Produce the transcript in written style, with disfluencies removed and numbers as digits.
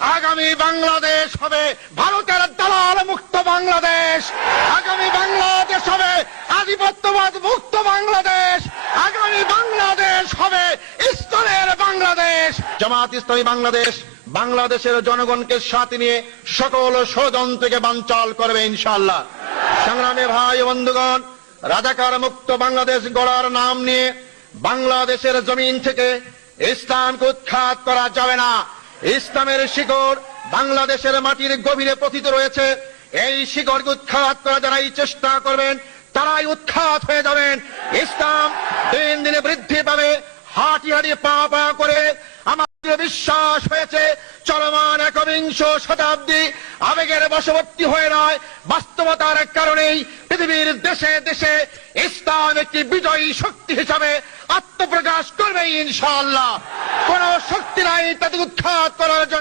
আগামী বাংলাদেশ হবে ভারতের দালাল মুক্ত বাংলাদেশ। আগামী বাংলাদেশ হবে আধিপত্যবাদ মুক্ত বাংলাদেশ। আগামী বাংলাদেশ হবে ইসলামের বাংলাদেশ। জামাত ইসলামী বাংলাদেশ বাংলাদেশের জনগণকে সাথে নিয়ে সকল ষড়যন্ত্রকে বানচাল করবে ইনশাআল্লাহ। সংগ্রামী ভাই ও বন্ধুগণ, রাজাকার মুক্ত বাংলাদেশ গড়ার নাম নিয়ে বাংলাদেশের জমিন থেকে ইসলামকে উৎখাত করা যাবে না। ইসলামের শিকড় বাংলাদেশের মাটির গভীরে পতিত রয়েছে। এই শিকড়কে উৎখাত করা যারাই চেষ্টা করবেন তারাই উৎখাত হয়ে যাবেন। ইসলাম দিন দিনে বৃদ্ধি পাবে, হাঁটি হাঁটি পা পা করে। আমাদের বিশ্বাস হয়েছে চলমান একবিংশ শতাব্দী আবেগের বশবর্তী হয়ে নয়, বাস্তবতার কারণেই পৃথিবীর দেশে দেশে ইসলাম একটি বিজয়ী শক্তি হিসাবে আত্মপ্রকাশ করবে ইনশাআল্লাহ। কোন শক্তি নাই তাদের উৎখাত করার জন্য।